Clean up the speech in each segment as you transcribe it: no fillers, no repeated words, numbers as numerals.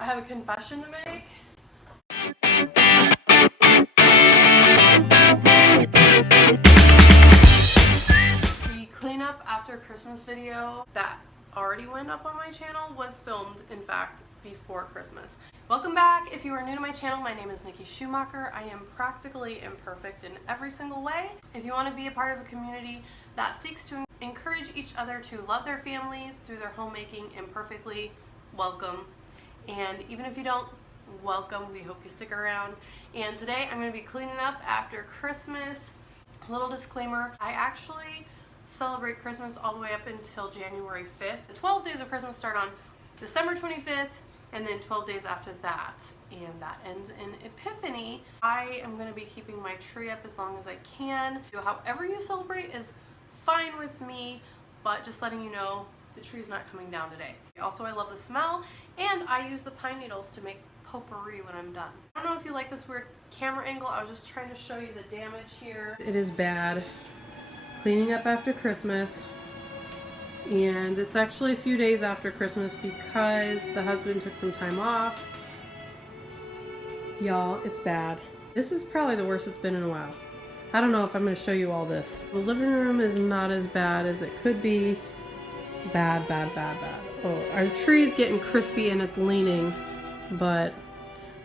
I have a confession to make. The cleanup after Christmas video that already went up on my channel was filmed, in fact, before Christmas. Welcome back. If you are new to my channel, my name is Nikki Schumacher. I am practically imperfect in every single way. If you want to be a part of a community that seeks to encourage each other to love their families through their homemaking imperfectly, welcome. And even if you don't, welcome. We hope you stick around. And today I'm going to be cleaning up after Christmas. A little disclaimer, I actually celebrate Christmas all the way up until January 5th. The 12 days of Christmas start on December 25th, and then 12 days after that, and that ends in Epiphany. I am going to be keeping my tree up as long as I can. However you celebrate is fine with me, but just letting you know the tree's not coming down today. Also, I love the smell, and I use the pine needles to make potpourri when I'm done. I don't know if you like this weird camera angle. I was just trying to show you the damage here. It is bad. Cleaning up after Christmas, and it's actually a few days after Christmas because the husband took some time off. Y'all, it's bad. This is probably the worst it's been in a while. I don't know if I'm going to show you all this. The living room is not as bad as it could be. Bad. Oh, our tree is getting crispy and it's leaning, but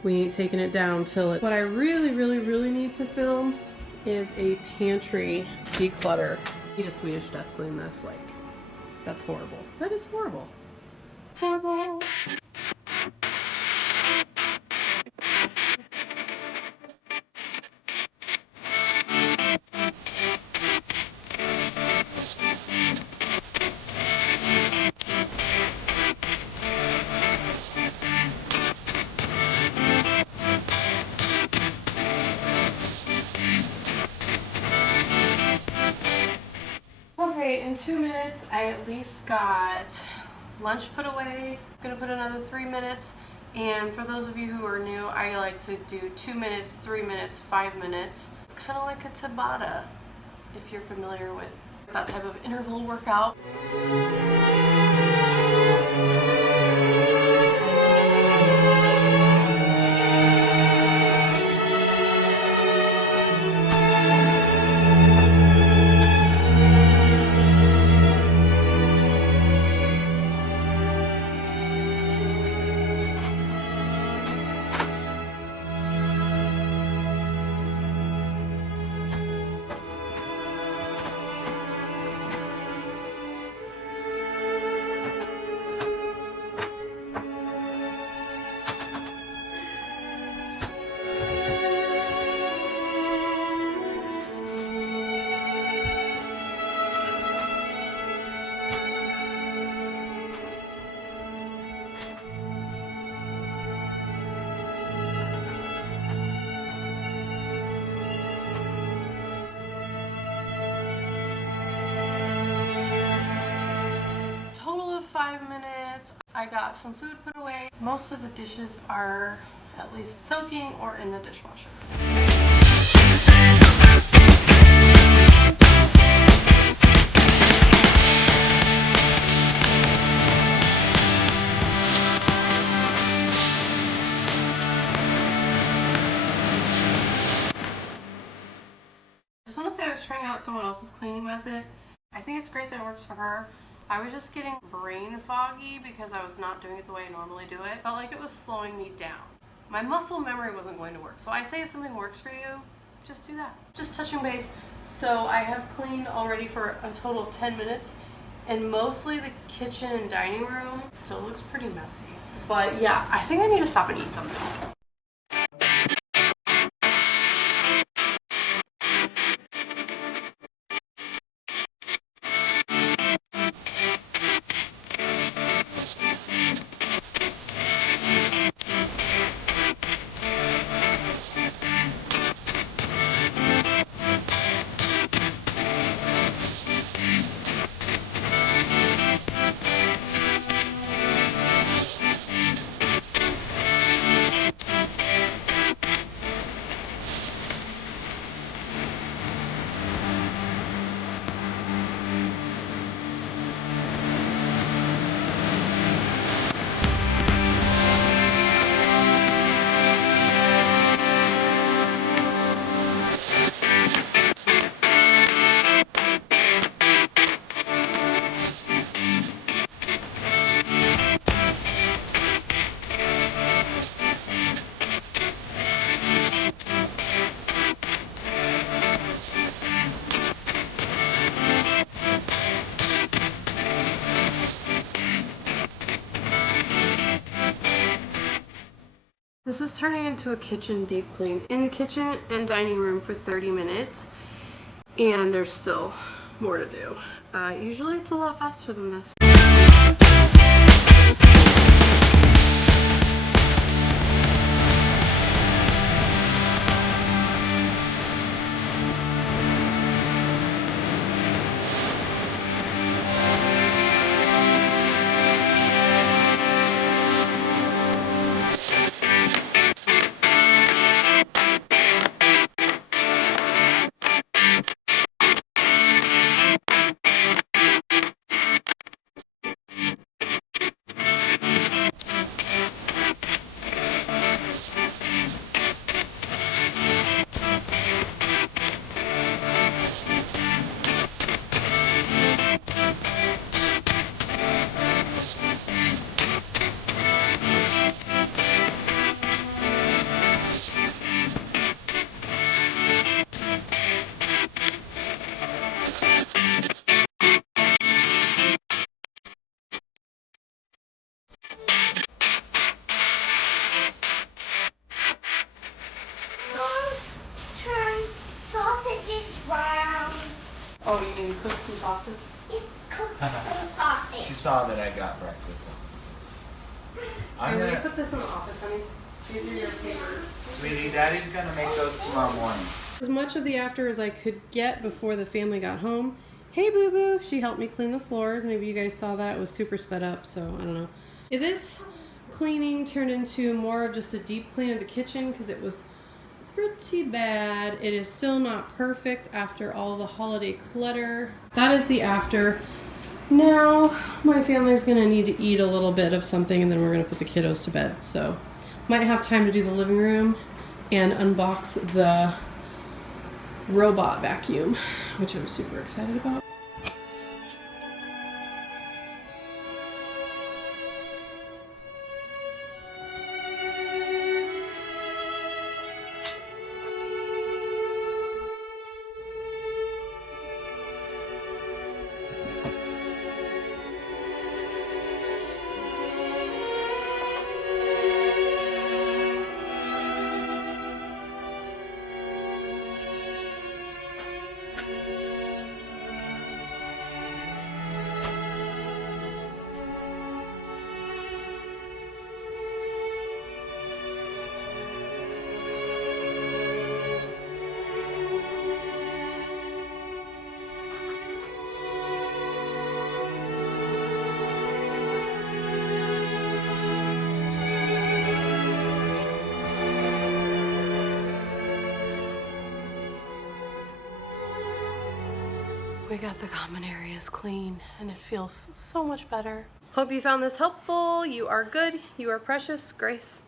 we ain't taking it down till it. What I really need to film is a pantry declutter. I need a Swedish death clean this. Like, that's horrible. That is horrible. Horrible. Okay, in 2 minutes, I at least got lunch put away. I'm gonna put another 3 minutes. And for those of you who are new, I like to do 2 minutes, 3 minutes, 5 minutes. It's kind of like a Tabata, if you're familiar with that type of interval workout. Total of 5 minutes. I got some food put away. Most of the dishes are at least soaking or in the dishwasher. I just want to say I was trying out someone else's cleaning method. I think it's great that it works for her. I was just getting brain foggy because I was not doing it the way I normally do it. Felt like it was slowing me down. My muscle memory wasn't going to work. So I say if something works for you, just do that. Just touching base. So I have cleaned already for a total of 10 minutes, and mostly the kitchen and dining room still looks pretty messy. But yeah, I think I need to stop and eat something. This is turning into a kitchen deep clean. In the kitchen and dining room for 30 minutes, and there's still more to do. Usually it's a lot faster than this. Oh, you need to cook some sausage? It's cooked some sausage. She saw that I got breakfast. I'm gonna put this in the office, honey. These are your papers. Sweetie, Daddy's gonna make those tomorrow morning. As much of the after as I could get before the family got home. Hey, Boo Boo. She helped me clean the floors. Maybe you guys saw that. It was super sped up, so I don't know. This cleaning turned into more of just a deep clean of the kitchen because it was pretty bad. It is still not perfect after all the holiday clutter. That is the after. Now my family's gonna need to eat a little bit of something and then we're gonna put the kiddos to bed. So might have time to do the living room and unbox the robot vacuum, which I'm super excited about. We got the common areas clean and it feels so much better. Hope you found this helpful. You are good. You are precious. Grace.